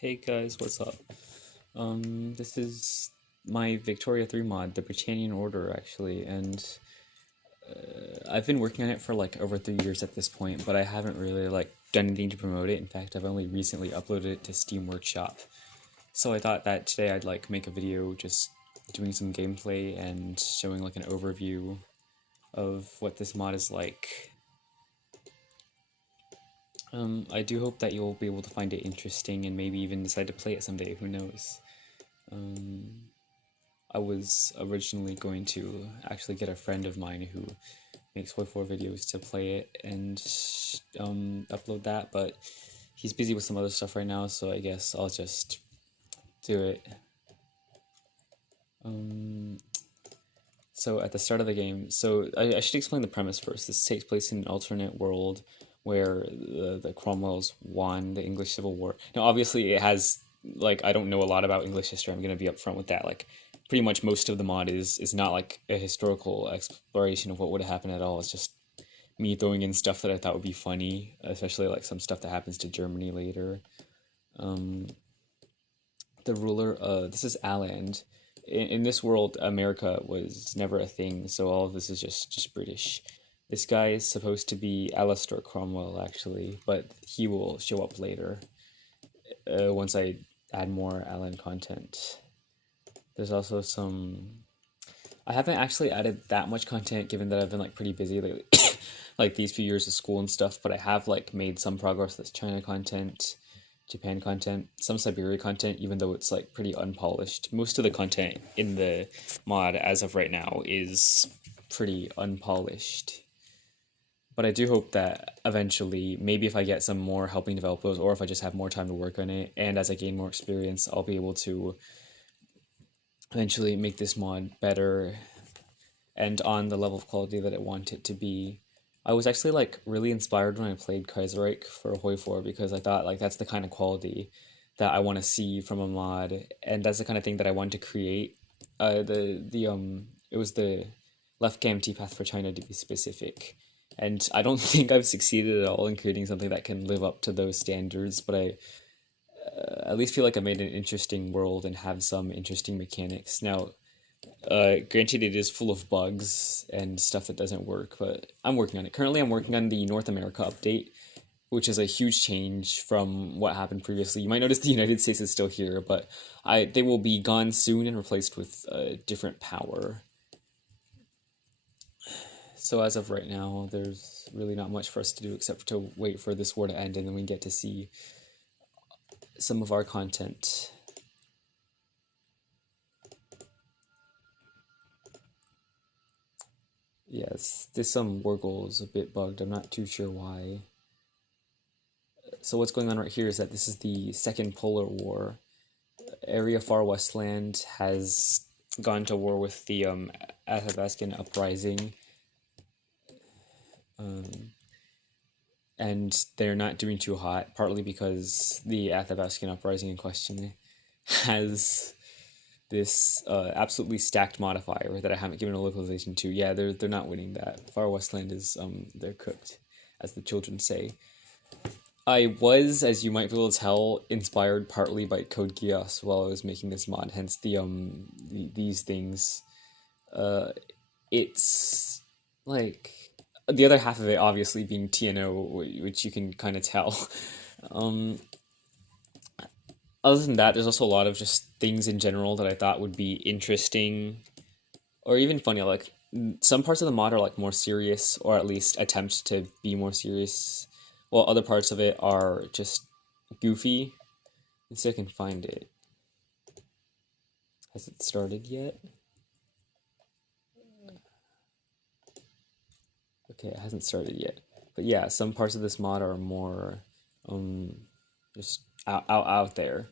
Hey guys, what's up? This is my Victoria 3 mod, the Britannian Order actually, and I've been working on it for like over 3 years at this point, but I haven't really like done anything to promote it. In fact, I've only recently uploaded it to Steam Workshop. So I thought that today I'd like make a video just doing some gameplay and showing like an overview of what this mod is like. I do hope that you'll be able to find it interesting and maybe even decide to play it someday, who knows. I was originally going to actually get a friend of mine who makes Hoi 4 videos to play it and upload that, but he's busy with some other stuff right now, so I guess I'll just do it. So at the start of the game, so I should explain the premise first. This takes place in an alternate world where the Cromwells won the English Civil War. Now, obviously, it has like I don't know a lot about English history. I'm gonna be upfront with that. Like, pretty much most of the mod is not like a historical exploration of what would have happened at all. It's just me throwing in stuff that I thought would be funny, especially like some stuff that happens to Germany later. The ruler, this is Aland. In this world, America was never a thing, so all of this is just British. This guy is supposed to be Alistair Cromwell, actually, but he will show up later once I add more Alan content. There's also some... I haven't actually added that much content given that I've been like pretty busy lately, like these few years of school and stuff, but I have like made some progress with China content, Japan content, some Siberia content, even though it's like pretty unpolished. Most of the content in the mod as of right now is pretty unpolished. But I do hope that eventually, maybe if I get some more helping developers or if I just have more time to work on it, and as I gain more experience, I'll be able to eventually make this mod better and on the level of quality that I want it to be. I was actually like really inspired when I played Kaiserreich for Hoi 4 because I thought like that's the kind of quality that I want to see from a mod, and that's the kind of thing that I want to create. It was the left KMT path for China to be specific, and I don't think I've succeeded at all in creating something that can live up to those standards. But I at least feel like I made an interesting world and have some interesting mechanics. Now, granted, it is full of bugs and stuff that doesn't work, but I'm working on it. Currently, I'm working on the North America update, which is a huge change from what happened previously. You might notice the United States is still here, but they will be gone soon and replaced with a different power. So as of right now, there's really not much for us to do except to wait for this war to end, and then we get to see some of our content. Yes, this war goal is a bit bugged. I'm not too sure why. So what's going on right here is that this is the Second Polar War. Area Far Westland has gone to war with the Athabascan Uprising. And they're not doing too hot, partly because the Athabascan Uprising in question has this absolutely stacked modifier that I haven't given a localization to. Yeah, they're not winning that. Far Westland is they're cooked, as the children say. I was, as you might be able to tell, inspired partly by Code Geass while I was making this mod. Hence these things. It's like the other half of it obviously being TNO, which you can kind of tell. Other than that, there's also a lot of just things in general that I thought would be interesting or even funny. Like some parts of the mod are like more serious, or at least attempt to be more serious, while other parts of it are just goofy. Let's see if I can find it. Has it started yet? Okay, it hasn't started yet. But yeah, some parts of this mod are more just out there.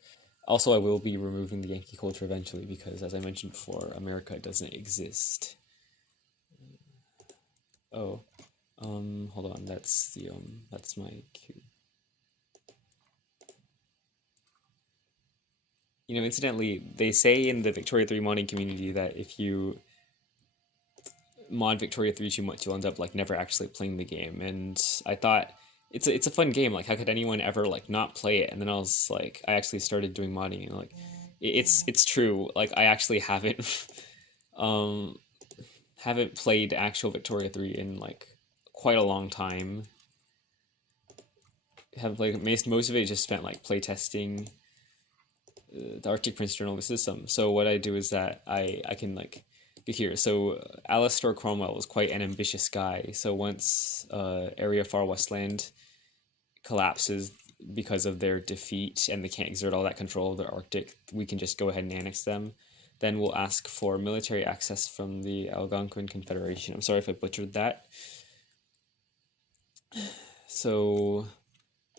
Also, I will be removing the Yankee culture eventually because, as I mentioned before, America doesn't exist. Oh, hold on. That's the that's my cue. You know, incidentally, they say in the Victoria 3 modding community that if you mod Victoria 3 too much, you'll end up like never actually playing the game. And I thought it's a fun game. Like, how could anyone ever like not play it? And then I was like, I actually started doing modding, and like, it's true. Like, I actually haven't um haven't played actual Victoria 3 in like quite a long time. Haven't played most of it. Just spent like playtesting the Arctic Prince Journal of the System. So what I do is that I can like here. So Alistair Cromwell was quite an ambitious guy. So once Area Far Westland collapses because of their defeat and they can't exert all that control of the Arctic, we can just go ahead and annex them. Then we'll ask for military access from the Algonquin Confederation. I'm sorry if I butchered that. So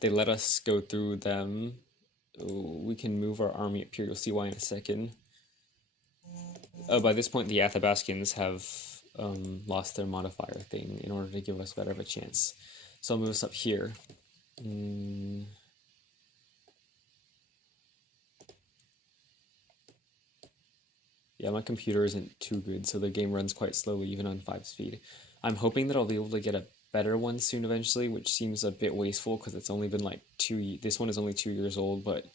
they let us go through them. We can move our army up here. You'll see why in a second. By this point, the Athabascans have lost their modifier thing in order to give us better of a chance. So I'll move us up here. Yeah, my computer isn't too good, so the game runs quite slowly, even on 5 speed. I'm hoping that I'll be able to get a better one soon eventually, which seems a bit wasteful because it's only been like this one is only 2 years old, but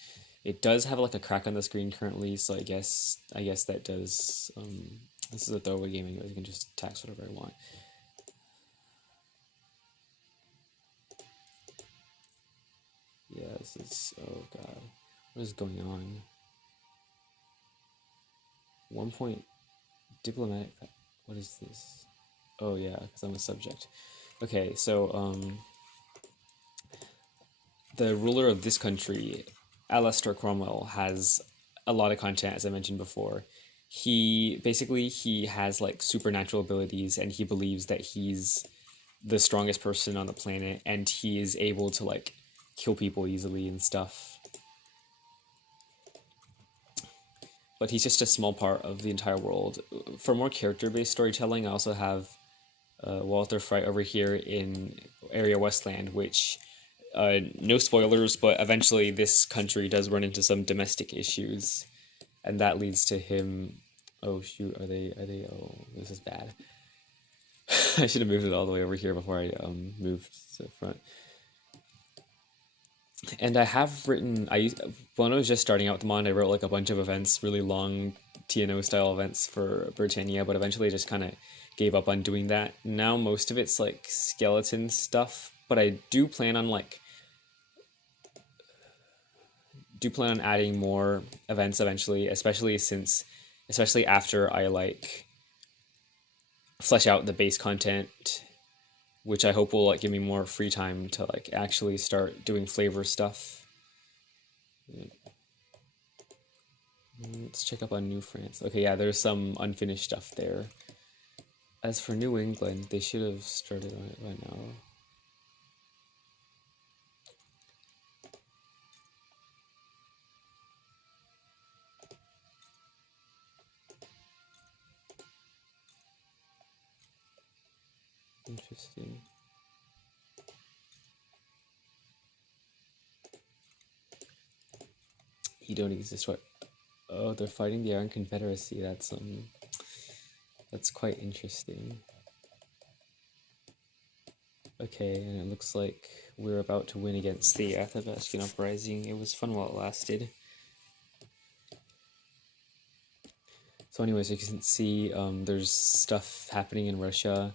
it does have like a crack on the screen currently, so I guess that does this is a throwaway game anyways. I can just tax whatever I want. Yeah, this is, oh god, what is going on? 1 point diplomatic, what is this? Oh yeah, because I'm a subject. Okay, so the ruler of this country, Alistair Cromwell, has a lot of content, as I mentioned before. He has like supernatural abilities, and he believes that he's the strongest person on the planet, and he is able to like kill people easily and stuff. But he's just a small part of the entire world. For more character-based storytelling, I also have Walter Frey over here in Area Westland, which, no spoilers, but eventually this country does run into some domestic issues, and that leads to him. Oh shoot, are they? Oh, this is bad. I should have moved it all the way over here before I moved to the front. And I have written, when I was just starting out with the mod, I wrote like a bunch of events, really long TNO style events for Britannia, but eventually I just kind of gave up on doing that. Now most of it's like skeleton stuff, but I do plan on adding more events eventually, especially after I like flesh out the base content, which I hope will like give me more free time to like actually start doing flavor stuff. Let's check up on New France. Okay, yeah, there's some unfinished stuff there. As for New England, they should have started on it by now. Interesting. You don't exist. What? Oh, they're fighting the Iron Confederacy. That's quite interesting. Okay, and it looks like we're about to win against the Athabascan uprising. It was fun while it lasted. So anyways, you can see there's stuff happening in Russia.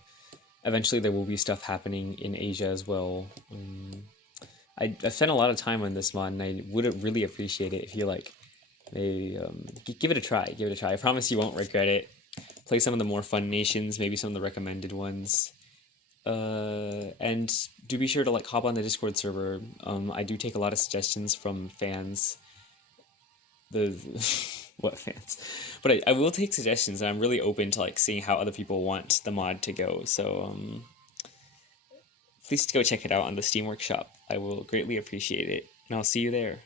Eventually there will be stuff happening in Asia as well. I've spent a lot of time on this mod, and I would really appreciate it if you like maybe give it a try. Give it a try. I promise you won't regret it. Play some of the more fun nations, maybe some of the recommended ones. And do be sure to like hop on the Discord server. I do take a lot of suggestions from fans. What fans? But I will take suggestions, and I'm really open to like seeing how other people want the mod to go. So please go check it out on the Steam Workshop. I will greatly appreciate it, and I'll see you there.